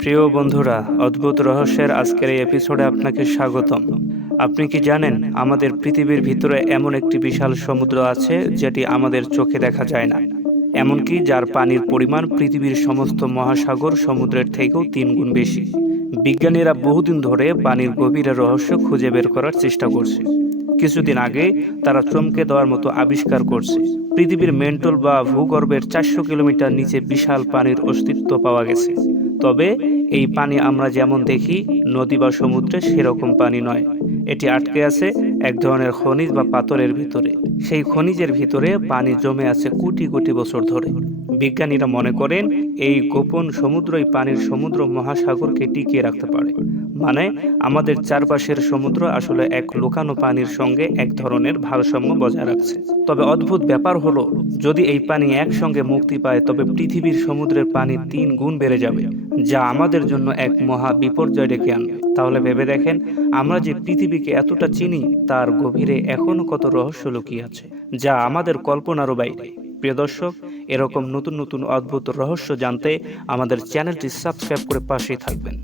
প্রিয় বন্ধুরা, অদ্ভুত রহস্যের আজকের এই এপিসোডে আপনাকে স্বাগতম। আপনি কি জানেন আমাদের পৃথিবীর ভিতরে এমন একটি বিশাল সমুদ্র আছে যেটি আমাদের চোখে দেখা যায় না, এমনকি যার পানির পরিমাণ পৃথিবীর সমস্ত মহাসাগর সমুদ্রের থেকেও 3 গুণ বেশি। বিজ্ঞানীরা বহুদিন ধরে পানির গভীরের রহস্য খুঁজে বের করার চেষ্টা করছে। কিছুদিন আগে তারা চমকে দেওয়ার মতো আবিষ্কার করছে, পৃথিবীর মেন্টল বা ভূগর্ভের 400 কিলোমিটার নিচে বিশাল পানির অস্তিত্ব পাওয়া গেছে। তবে এই পানি আমরা যেমন দেখি নদী বা সমুদ্রে সেরকম পানি নয়। এটি আটকে আছে এক ধরনের খনিজ বা পাথরের ভিতরে। সেই খনিজের ভিতরে পানি জমে আছে কোটি কোটি বছর ধরে। বিজ্ঞানীরা মনে করেন এই গোপন সমুদ্রই পানির সমুদ্র মহাসাগরকে টিকিয়ে রাখতে পারে। মানে আমাদের চারপাশের সমুদ্র আসলে এক লুকানো পানির সঙ্গে এক ধরনের ভারসাম্য বজায় রাখছে। তবে অদ্ভুত ব্যাপার হলো, যদি এই পানি একসঙ্গে মুক্তি পায় তবে পৃথিবীর সমুদ্রের পানি 3 গুণ বেড়ে যাবে, যা আমাদের জন্য এক মহা বিপর্যয় ডেকে আনবে। তাহলে ভেবে দেখেন, আমরা যে পৃথিবীকে এতটা চিনি তার গভীরে এখনো কত রহস্য লুকিয়ে আছে, যা আমাদের কল্পনারও বাইরে। প্রিয় দর্শক, এরকম নতুন নতুন অদ্ভুত রহস্য জানতে আমাদের চ্যানেলটি সাবস্ক্রাইব করে পাশেই থাকবেন।